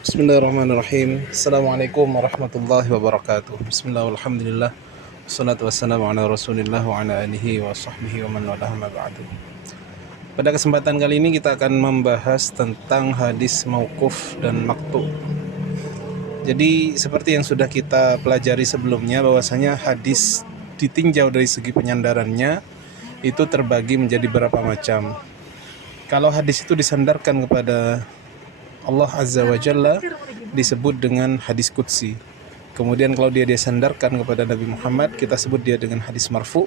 Bismillahirrahmanirrahim. Assalamualaikum warahmatullahi wabarakatuh. Bismillah walhamdulillah. Wassalatu wassalamu ala rasulillah wa ala alihi wa sahbihi wa man walah ma ba'du. Pada kesempatan kali ini kita akan membahas tentang hadis mauquf dan maqtu. Jadi seperti yang sudah kita pelajari sebelumnya, bahwasanya hadis ditinjau dari segi penyandarannya itu terbagi menjadi beberapa macam. Kalau hadis itu disandarkan kepada Allah Azza wa Jalla disebut dengan hadis qudsi. Kemudian kalau dia disandarkan kepada Nabi Muhammad, kita sebut dia dengan hadis marfu.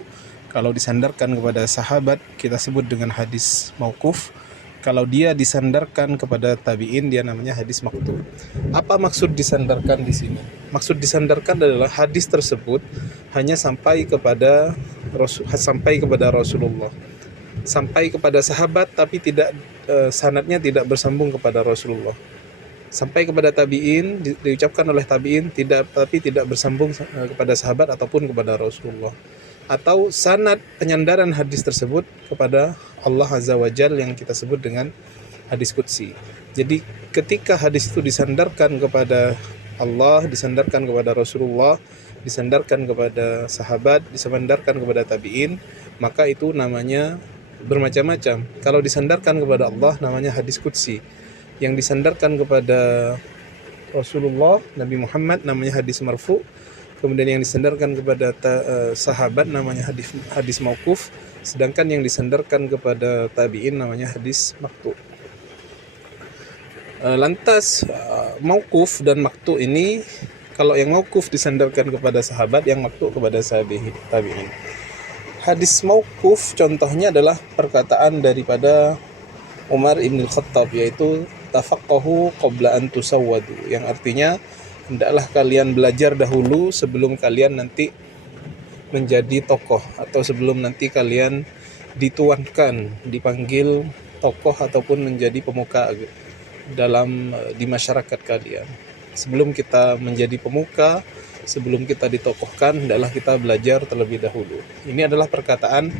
Kalau disandarkan kepada sahabat, kita sebut dengan hadis mauquf. Kalau dia disandarkan kepada tabi'in, dia namanya hadis maqtu. Apa maksud disandarkan di sini? Maksud disandarkan adalah hadis tersebut hanya sampai kepada Rasulullah, sampai kepada sahabat, tapi tidak sanadnya tidak bersambung kepada Rasulullah. Sampai kepada tabi'in, diucapkan oleh tabi'in, tapi tidak bersambung kepada sahabat ataupun kepada Rasulullah. Atau sanad penyandaran hadis tersebut kepada Allah Azza wa Jalla yang kita sebut dengan hadis qudsi. Jadi ketika hadis itu disandarkan kepada Allah, disandarkan kepada Rasulullah, disandarkan kepada sahabat, disandarkan kepada tabi'in, maka itu namanya bermacam-macam. Kalau disandarkan kepada Allah namanya hadis qudsi. Yang disandarkan kepada Rasulullah Nabi Muhammad namanya hadis marfu. Kemudian yang disandarkan kepada sahabat namanya hadis mauquf. Sedangkan yang disandarkan kepada tabi'in namanya hadis maqtu. Lantas mauquf dan maqtu ini, kalau yang mauquf disandarkan kepada sahabat, yang maqtu kepada tabi'in. Hadis mauquf contohnya adalah perkataan daripada Umar ibn Khattab, yaitu tafaqahu qabla an tusawwadu, yang artinya hendaklah kalian belajar dahulu sebelum kalian nanti menjadi tokoh, atau sebelum nanti kalian dituankan, dipanggil tokoh ataupun menjadi pemuka di masyarakat kalian. Sebelum kita menjadi pemuka, sebelum kita ditokohkan, hendaklah kita belajar terlebih dahulu. Ini adalah perkataan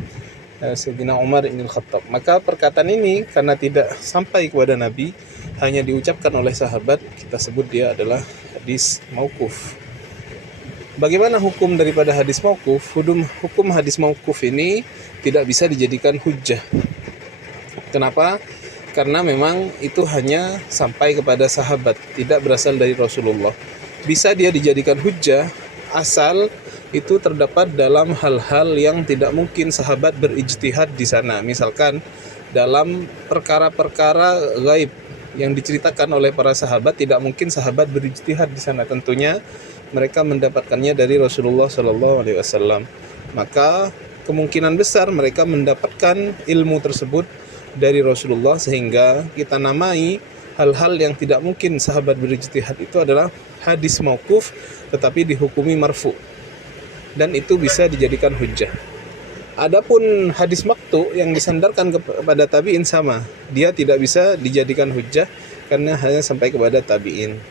Sayyidina Umar ibn Khattab. Maka perkataan ini karena tidak sampai kepada Nabi, hanya diucapkan oleh sahabat, kita sebut dia adalah hadis mauquf. Bagaimana hukum daripada hadis mauquf? Hukum hadis mauquf ini tidak bisa dijadikan hujjah. Kenapa? Karena memang itu hanya sampai kepada sahabat, tidak berasal dari Rasulullah. Bisa dia dijadikan hujjah asal itu terdapat dalam hal-hal yang tidak mungkin sahabat berijtihad di sana. Misalkan dalam perkara-perkara gaib yang diceritakan oleh para sahabat, tidak mungkin sahabat berijtihad di sana. Tentunya mereka mendapatkannya dari Rasulullah SAW. Maka kemungkinan besar mereka mendapatkan ilmu tersebut dari Rasulullah, sehingga kita namai hal-hal yang tidak mungkin sahabat berijtihad itu adalah hadis mauquf, tetapi dihukumi marfu, dan itu bisa dijadikan hujjah. Adapun hadis maqtu yang disandarkan kepada tabi'in sama, dia tidak bisa dijadikan hujjah karena hanya sampai kepada tabi'in.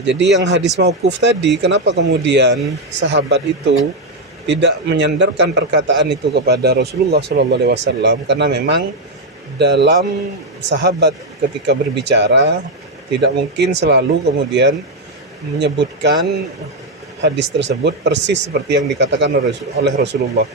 Jadi yang hadis mauquf tadi, kenapa kemudian sahabat itu tidak menyandarkan perkataan itu kepada Rasulullah SAW? Karena memang dalam sahabat ketika berbicara tidak mungkin selalu kemudian menyebutkan hadis tersebut persis seperti yang dikatakan oleh Rasulullah.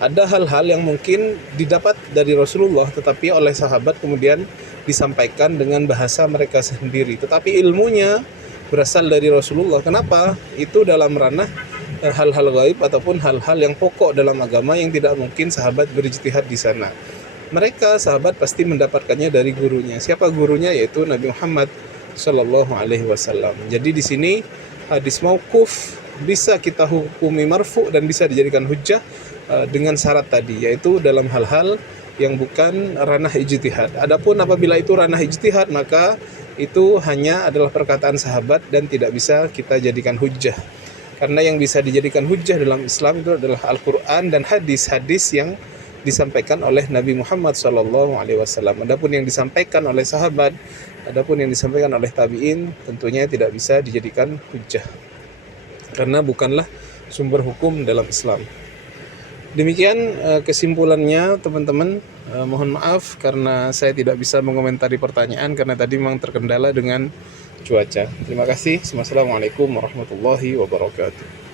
Ada hal-hal yang mungkin didapat dari Rasulullah tetapi oleh sahabat kemudian disampaikan dengan bahasa mereka sendiri, tetapi ilmunya berasal dari Rasulullah. Kenapa? Itu dalam ranah hal-hal gaib ataupun hal-hal yang pokok dalam agama yang tidak mungkin sahabat berijtihad di sana. Mereka sahabat pasti mendapatkannya dari gurunya. Siapa gurunya? Yaitu Nabi Muhammad Shallallahu Alaihi Wasallam. Jadi di sini hadis mauquf bisa kita hukumi marfu dan bisa dijadikan hujjah dengan syarat tadi, yaitu dalam hal-hal yang bukan ranah ijtihad. Adapun apabila itu ranah ijtihad, maka itu hanya adalah perkataan sahabat dan tidak bisa kita jadikan hujjah. Karena yang bisa dijadikan hujjah dalam Islam itu adalah Al-Quran dan hadis-hadis yang disampaikan oleh Nabi Muhammad SAW. Adapun yang disampaikan oleh sahabat, adapun yang disampaikan oleh tabi'in, tentunya tidak bisa dijadikan hujjah karena bukanlah sumber hukum dalam Islam. Demikian kesimpulannya teman-teman. Mohon maaf karena saya tidak bisa mengomentari pertanyaan karena tadi memang terkendala dengan cuaca. Terima kasih. Wassalamualaikum warahmatullahi wabarakatuh.